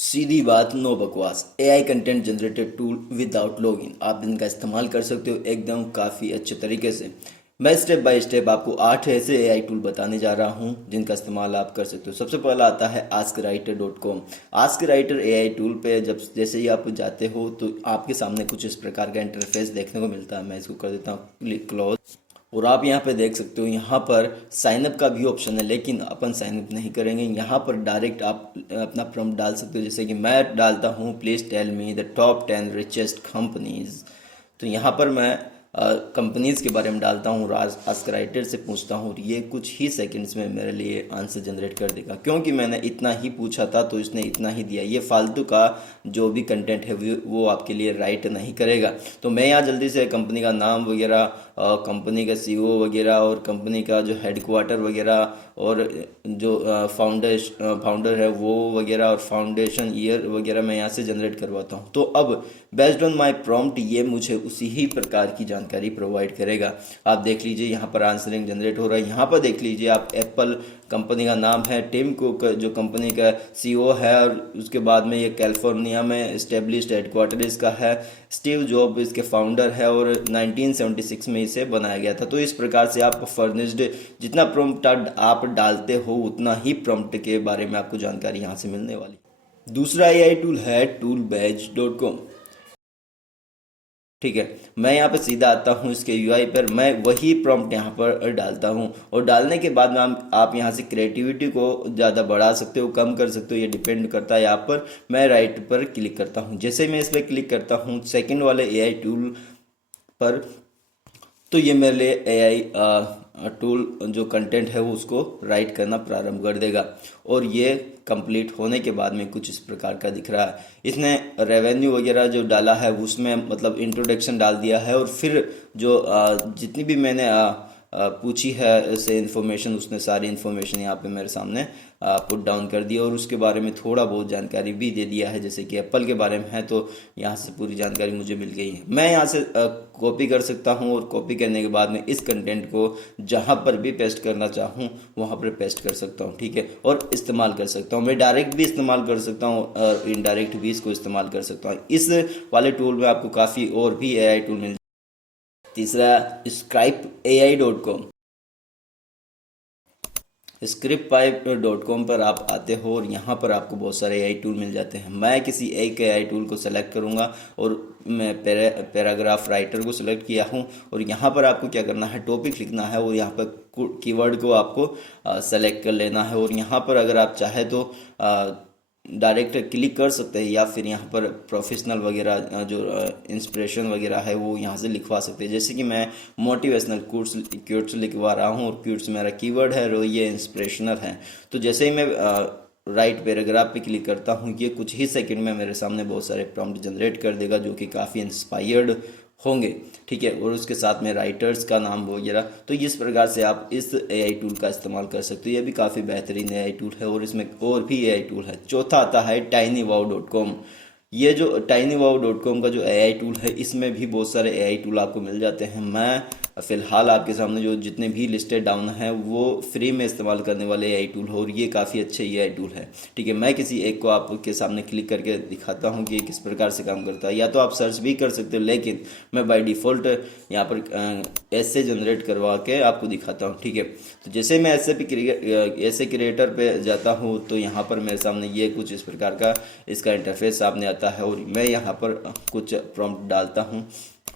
सीधी बात, नो बकवास। AI content generated tool without login आप इनका इस्तेमाल कर सकते हो एकदम काफ़ी अच्छे तरीके से। मैं स्टेप बाय स्टेप आपको 8 ऐसे एआई टूल बताने जा रहा हूं जिनका इस्तेमाल आप कर सकते हो। सबसे पहला आता है askwriter.com। Ask writer AI tool पे जब जैसे ही आप जाते हो तो आपके सामने कुछ इस प्रकार का इंटरफेस देखने को मिलता है। मैं इसको कर देता हूँ क्लिक क्लोज, और आप यहाँ पे देख सकते हो यहाँ पर साइनअप का भी ऑप्शन है, लेकिन अपन साइनअप नहीं करेंगे। यहाँ पर डायरेक्ट आप अपना प्रॉम्प्ट डाल सकते हो, जैसे कि मैं डालता हूँ please tell me the top 10 richest companies. तो यहाँ पर मैं कंपनीज़ के बारे में डालता हूँ, आस्क राइटर से पूछता हूँ, और ये कुछ ही सेकंड्स में मेरे लिए आंसर जनरेट कर देगा। क्योंकि मैंने इतना ही पूछा था तो इसने इतना ही दिया। ये फालतू का जो भी कंटेंट है वो आपके लिए राइट नहीं करेगा। तो मैं यहाँ जल्दी से कंपनी का नाम वगैरह, कंपनी का सीईओ वगैरह, और कंपनी का जो हेडक्वार्टर वगैरह, और जो फाउंडर है वो वगैरह, और फाउंडेशन ईयर वगैरह मैं यहाँ से जनरेट करवाता हूँ। तो अब बेस्ड ऑन माय प्रॉम्प्ट ये मुझे उसी ही प्रकार की जानकारी प्रोवाइड करेगा। आप देख लीजिए यहाँ पर आंसरिंग जनरेट हो रहा है। यहाँ पर देख लीजिए आप, एप्पल कंपनी का नाम है, टिम कुक जो कंपनी का सीईओ है, और उसके बाद में ये कैलिफोर्निया में इस्टेब्लिश्ड हेडक्वार्टर इसका है, स्टीव जॉब इसके फाउंडर है, और 1976 में इसे बनाया गया था। तो इस प्रकार से आप फर्निश्ड जितना प्रॉम्प्ट आप डालते हो उतना ही प्रॉम्प्ट के बारे में आपको जानकारी यहाँ से मिलने वाली। दूसरा एआई टूल है toolbadge.com। ठीक है, मैं यहाँ पे सीधा आता हूँ इसके यूआई पर, मैं वही प्रॉम्प्ट यहाँ पर डालता हूँ, और डालने के बाद में आप यहाँ से क्रिएटिविटी को ज़्यादा बढ़ा सकते हो, कम कर सकते हो, ये डिपेंड करता है। यहाँ पर मैं राइट पर क्लिक करता हूँ। जैसे मैं इस पर क्लिक करता हूँ सेकंड वाले एआई टूल पर, तो ये मेरे लिए एआई टूल जो कंटेंट है वो उसको राइट करना प्रारंभ कर देगा, और ये कंप्लीट होने के बाद में कुछ इस प्रकार का दिख रहा है। इसने रेवेन्यू वगैरह जो डाला है उसमें मतलब इंट्रोडक्शन डाल दिया है, और फिर जो जितनी भी मैंने पूछी है से इन्फॉर्मेशन, उसने सारी इन्फॉर्मेशन यहाँ पे मेरे सामने पुट डाउन कर दिया, और उसके बारे में थोड़ा बहुत जानकारी भी दे दिया है। जैसे कि एप्पल के बारे में है तो यहाँ से पूरी जानकारी मुझे मिल गई है। मैं यहाँ से कॉपी कर सकता हूँ, और कॉपी करने के बाद में इस कंटेंट को जहाँ पर भी पेस्ट करना चाहूँ वहाँ पर पेस्ट कर सकता हूँ। ठीक है, और इस्तेमाल कर सकता हूँ। मैं डायरेक्ट भी इस्तेमाल कर सकता हूँ और इनडायरेक्ट भी इसको इस्तेमाल कर सकता हूँ। इस वाले टूल में आपको काफ़ी और भी एआई टूल मिल। तीसरा scriptai.com। scriptpipe.com पर आप आते हो, और यहाँ पर आपको बहुत सारे एआई टूल मिल जाते हैं। मैं किसी एक एआई टूल को सेलेक्ट करूँगा, और मैं पैराग्राफ राइटर को सिलेक्ट किया हूँ, और यहाँ पर आपको क्या करना है, टॉपिक लिखना है, और यहाँ पर कीवर्ड को आपको सेलेक्ट कर लेना है। और यहाँ पर अगर आप चाहे तो डायरेक्ट क्लिक कर सकते हैं, या फिर यहाँ पर प्रोफेशनल वगैरह जो इंस्पिरेशन वगैरह है वो यहाँ से लिखवा सकते हैं। जैसे कि मैं मोटिवेशनल क्यूट्स लिखवा रहा हूँ, और क्यूट्स मेरा कीवर्ड है, और ये इंस्पिरेशनल है। तो जैसे ही मैं राइट पैराग्राफ पे क्लिक करता हूँ, ये कुछ ही सेकंड में मेरे सामने बहुत सारे प्रॉम्प्ट जनरेट कर देगा जो कि काफ़ी इंस्पायर्ड होंगे। ठीक है, और उसके साथ में राइटर्स का नाम वगैरह। तो इस प्रकार से आप इस एआई टूल का इस्तेमाल कर सकते हो। ये भी काफ़ी बेहतरीन एआई टूल है, और इसमें और भी एआई टूल है। चौथा आता है tinywow.com। ये जो tinywow.com का जो एआई टूल है, इसमें भी बहुत सारे एआई टूल आपको मिल जाते हैं। मैं फ़िलहाल आपके सामने जो जितने भी लिस्टेड डाउन हैं वो फ्री में इस्तेमाल करने वाले एआई टूल है, और ये काफ़ी अच्छे एआई टूल है। ठीक है, मैं किसी एक को आपके सामने क्लिक करके दिखाता हूँ कि किस प्रकार से काम करता है। या तो आप सर्च भी कर सकते हो, लेकिन मैं बाय डिफ़ॉल्ट यहाँ पर ऐसे जनरेट करवा के आपको दिखाता हूँ। ठीक है, तो जैसे मैं ऐसे क्रिएटर पे जाता हूँ तो यहाँ पर मेरे सामने ये कुछ इस प्रकार का इसका इंटरफेस सामने आता है, और मैं यहाँ पर कुछ प्रॉम्प्ट डालता हूँ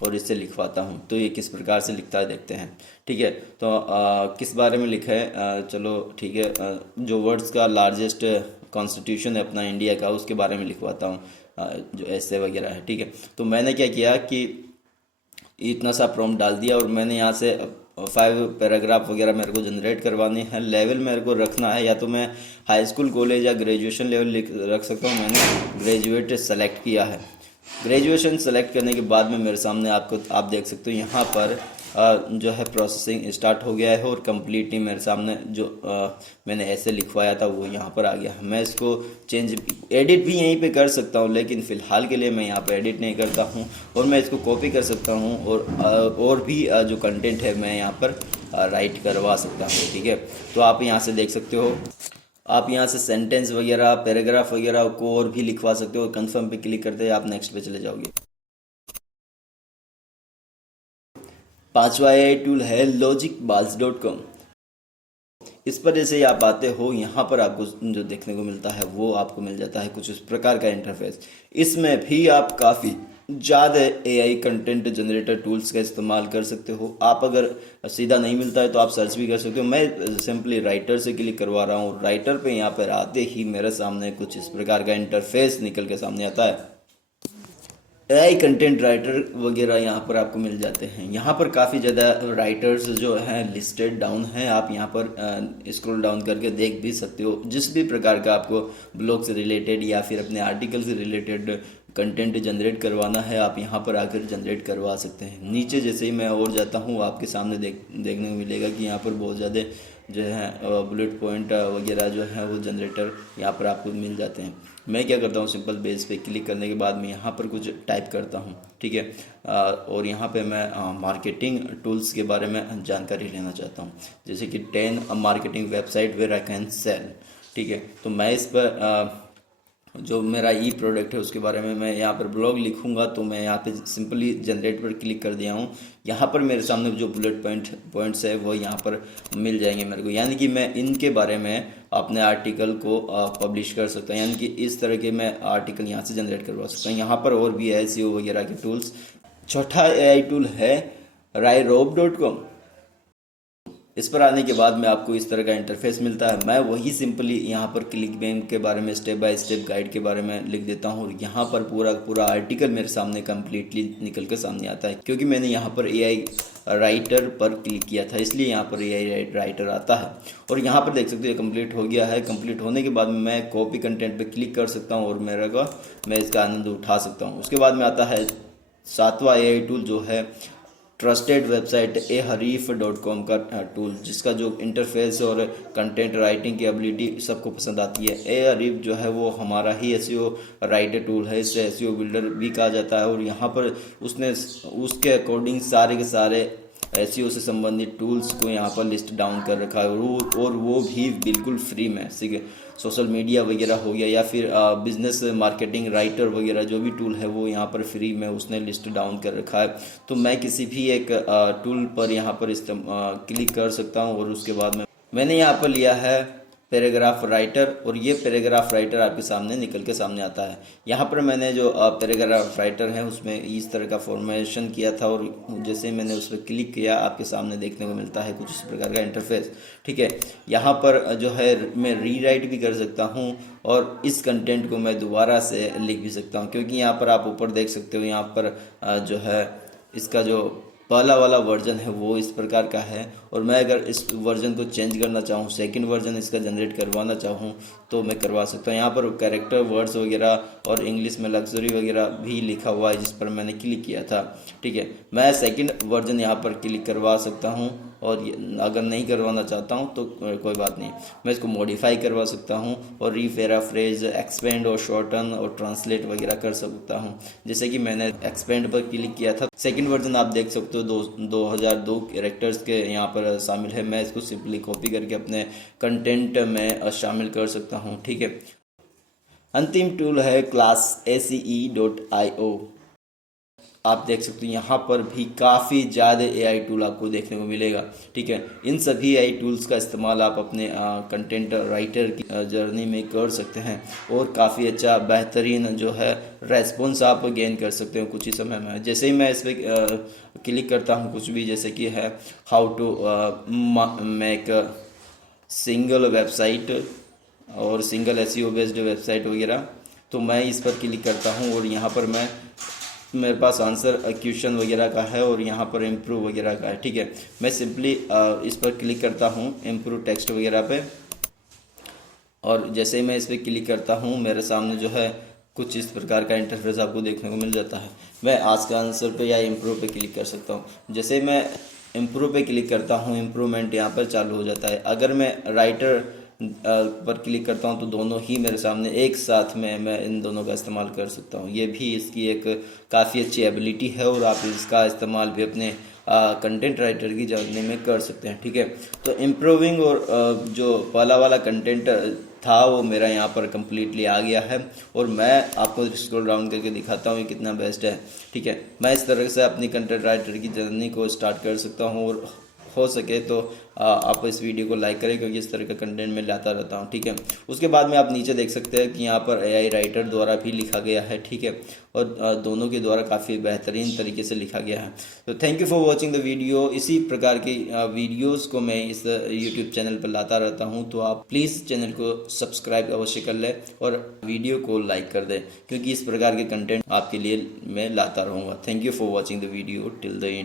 और इससे लिखवाता हूँ। तो ये किस प्रकार से लिखता है देखते हैं। ठीक है, तो किस बारे में लिखा है, चलो ठीक है, जो वर्ड्स का लार्जेस्ट कॉन्स्टिट्यूशन है अपना इंडिया का, उसके बारे में लिखवाता हूँ, जो ऐसे वगैरह है। ठीक है, तो मैंने क्या किया कि इतना सा प्रॉम्प्ट डाल दिया, और मैंने यहाँ से 5 पैराग्राफ वगैरह मेरे को जनरेट करवाने हैं। लेवल मेरे को रखना है, या तो मैं हाई स्कूल कॉलेज या ग्रेजुएशन लेवल रख सकता हूँ। मैंने ग्रेजुएट सेलेक्ट किया है। ग्रेजुएशन सेलेक्ट करने के बाद में मेरे सामने आप देख सकते हो यहाँ पर जो है प्रोसेसिंग स्टार्ट हो गया है, और कम्प्लीटली मेरे सामने जो मैंने ऐसे लिखवाया था वो यहाँ पर आ गया। मैं इसको चेंज एडिट भी यहीं पे कर सकता हूँ, लेकिन फ़िलहाल के लिए मैं यहाँ पे एडिट नहीं करता हूँ, और मैं इसको कॉपी कर सकता हूँ, और भी जो कंटेंट है मैं यहाँ पर राइट करवा सकता हूँ। ठीक है, तो आप यहाँ से देख सकते हो आप यहाँ से सेंटेंस वगैरह, पैराग्राफ वगैरह को और भी लिखवा सकते हो। कंफर्म पे क्लिक करते ही आप नेक्स्ट पे चले जाओगे। पांचवा एआई टूल है logicballs.com। इस पर जैसे ही आप आते हो, यहाँ पर आपको जो देखने को मिलता है वो आपको मिल जाता है कुछ इस प्रकार का इंटरफेस। इसमें भी आप काफ़ी ज़्यादा एआई कंटेंट जनरेटर टूल्स का इस्तेमाल कर सकते हो। आप अगर सीधा नहीं मिलता है तो आप सर्च भी कर सकते हो। मैं सिंपली राइटर से क्लिक करवा रहा हूँ। राइटर पे यहाँ पर आते ही मेरे सामने कुछ इस प्रकार का इंटरफेस निकल के सामने आता है। एआई कंटेंट राइटर वगैरह यहाँ पर आपको मिल जाते हैं। यहाँ पर काफ़ी ज़्यादा राइटर्स जो हैं लिस्टेड डाउन हैं। आप यहाँ पर स्क्रॉल डाउन करके देख भी सकते हो। जिस भी प्रकार का आपको ब्लॉग से रिलेटेड या फिर अपने आर्टिकल से रिलेटेड कंटेंट जनरेट करवाना है, आप यहाँ पर आकर जनरेट करवा सकते हैं। नीचे जैसे ही मैं और जाता हूँ, आपके सामने देखने को मिलेगा कि यहाँ पर बहुत ज़्यादा जो है बुलेट पॉइंट वगैरह जो है वो जनरेटर यहाँ पर आपको मिल जाते हैं। मैं क्या करता हूँ, सिंपल बेस पे क्लिक करने के बाद में यहाँ पर कुछ टाइप करता हूँ, ठीक है। और यहाँ पे मैं मार्केटिंग टूल्स के बारे में जानकारी लेना चाहता हूँ, जैसे कि 10 marketing website where I can sell, ठीक है। तो मैं इस पर जो मेरा ई प्रोडक्ट है उसके बारे में मैं यहाँ पर ब्लॉग लिखूंगा। तो मैं यहाँ पे सिंपली जनरेट पर क्लिक कर दिया हूँ। यहाँ पर मेरे सामने जो बुलेट पॉइंट्स है वो यहाँ पर मिल जाएंगे मेरे को, यानी कि मैं इनके बारे में अपने आर्टिकल को पब्लिश कर सकता हूँ। यानी कि इस तरह के मैं आर्टिकल यहाँ से जनरेट करवा सकता हूँ। यहाँ पर और भी है एसईओ वगैरह के टूल्स। चौथा एआई टूल है Rairob.com। इस पर आने के बाद में आपको इस तरह का इंटरफेस मिलता है। मैं वही सिंपली यहाँ पर क्लिक बैंक के बारे में, स्टेप बाय स्टेप गाइड के बारे में लिख देता हूँ और यहाँ पर पूरा आर्टिकल मेरे सामने कम्प्लीटली निकल के सामने आता है, क्योंकि मैंने यहाँ पर एआई राइटर पर क्लिक किया था, इसलिए यहाँ पर एआई राइटर आता है। और यहाँ पर देख सकते हो कंप्लीट हो गया है। कंप्लीट होने के बाद में मैं कॉपी कंटेंट पर क्लिक कर सकता हूँ और मैं इसका आनंद उठा सकता हूँ। उसके बाद में आता है सातवां एआई टूल, जो है ट्रस्टेड वेबसाइट ahariff.com का टूल, जिसका जो इंटरफेस और कंटेंट राइटिंग की एबिलिटी सबको पसंद आती है। ahariff जो है वो हमारा ही एसईओ राइटर टूल है, इसे एसईओ बिल्डर भी कहा जाता है। और यहाँ पर उसने उसके अकॉर्डिंग सारे के सारे एसईओ से संबंधित टूल्स को यहाँ पर लिस्ट डाउन कर रखा है, और वो भी बिल्कुल फ्री में। सोशल मीडिया वगैरह हो गया या फिर बिजनेस मार्केटिंग राइटर वगैरह जो भी टूल है वो यहाँ पर फ्री में उसने लिस्ट डाउन कर रखा है। तो मैं किसी भी एक टूल पर यहाँ पर क्लिक कर सकता हूँ और उसके बाद में मैंने यहाँ पर लिया है पैराग्राफ राइटर, और ये पैराग्राफ राइटर आपके सामने निकल के सामने आता है। यहाँ पर मैंने जो पैराग्राफ राइटर है उसमें इस तरह का फॉर्मेशन किया था, और जैसे मैंने उस पर क्लिक किया आपके सामने देखने को मिलता है कुछ इस प्रकार का इंटरफेस, ठीक है। यहाँ पर जो है मैं रीराइट भी कर सकता हूँ और इस कंटेंट को मैं दोबारा से लिख भी सकता हूँ, क्योंकि यहाँ पर आप ऊपर देख सकते हो, यहाँ पर जो है इसका जो पहला वाला वर्जन है वो इस प्रकार का है। और मैं अगर इस वर्जन को चेंज करना चाहूँ, सेकंड वर्जन इसका जनरेट करवाना चाहूँ तो मैं करवा सकता हूँ। यहाँ पर कैरेक्टर वर्ड्स वगैरह और इंग्लिश में लग्जरी वगैरह भी लिखा हुआ है, जिस पर मैंने क्लिक किया था, ठीक है। मैं सेकंड वर्जन यहाँ पर क्लिक करवा सकता हूँ, और अगर नहीं करवाना चाहता हूँ तो कोई बात नहीं, मैं इसको मॉडिफाई करवा सकता हूँ और रीपैराफ्रेज, एक्सपेंड और शॉर्टन और ट्रांसलेट वगैरह कर सकता हूँ। जैसे कि मैंने एक्सपेंड पर क्लिक किया था। सेकंड वर्जन आप देख सकते हो 2002 कैरेक्टर्स के यहाँ पर शामिल है। मैं इसको सिंपली कॉपी करके अपने कंटेंट में शामिल कर सकता हूँ, ठीक है। अंतिम टूल है classACE.io। आप देख सकते हो यहाँ पर भी काफ़ी ज़्यादा एआई टूल आपको देखने को मिलेगा, ठीक है। इन सभी एआई टूल्स का इस्तेमाल आप अपने कंटेंट राइटर की जर्नी में कर सकते हैं और काफ़ी अच्छा बेहतरीन जो है रेस्पॉन्स आप गेन कर सकते हो कुछ ही समय में। जैसे ही मैं इस पर क्लिक करता हूँ कुछ भी, जैसे कि है how to make single website और सिंगल एसईओ बेस्ड वेबसाइट वगैरह, तो मैं इस पर क्लिक करता हूँ और यहाँ पर मेरे पास आंसर क्वेश्चन वगैरह का है और यहाँ पर इम्प्रूव वगैरह का है, ठीक है। मैं सिंपली इस पर क्लिक करता हूँ इम्प्रूव टेक्स्ट वगैरह पे, और जैसे ही मैं इस पर क्लिक करता हूँ मेरे सामने जो है कुछ इस प्रकार का इंटरफेस आपको देखने को मिल जाता है। मैं आज का आंसर पे या इम्प्रूव पे क्लिक कर सकता हूँ। जैसे मैं इम्प्रूव पे क्लिक करता हूँ, इम्प्रूवमेंट यहाँ पर चालू हो जाता है। अगर मैं राइटर पर क्लिक करता हूँ तो दोनों ही मेरे सामने एक साथ में मैं इन दोनों का इस्तेमाल कर सकता हूँ। ये भी इसकी एक काफ़ी अच्छी एबिलिटी है और आप इसका इस्तेमाल भी अपने कंटेंट राइटर की जानने में कर सकते हैं। ठीक है, तो इम्प्रूविंग और जो पहला वाला कंटेंट था वो मेरा यहाँ पर कम्प्लीटली आ गया है और मैं आपको स्क्रॉल डाउन करके दिखाता हूँ ये कितना बेस्ट है। ठीक है, मैं इस तरह से अपनी कंटेंट राइटर की जर्नी को स्टार्ट कर सकता हूँ और हो सके तो आप इस वीडियो को लाइक करें क्योंकि इस तरह का कंटेंट मैं लाता रहता हूँ। ठीक है, उसके बाद में आप नीचे देख सकते हैं कि यहाँ पर एआई राइटर द्वारा भी लिखा गया है। ठीक है, और दोनों के द्वारा काफ़ी बेहतरीन तरीके से लिखा गया है। तो thank you for watching the video. इसी प्रकार की वीडियोज़ को मैं इस यूट्यूब चैनल पर लाता रहता हूँ, तो आप प्लीज़ चैनल को सब्सक्राइब अवश्य कर लें और वीडियो को लाइक कर दें क्योंकि इस प्रकार के कंटेंट आपके लिए मैं लाता रहूँगा। Thank you for watching the video till the end.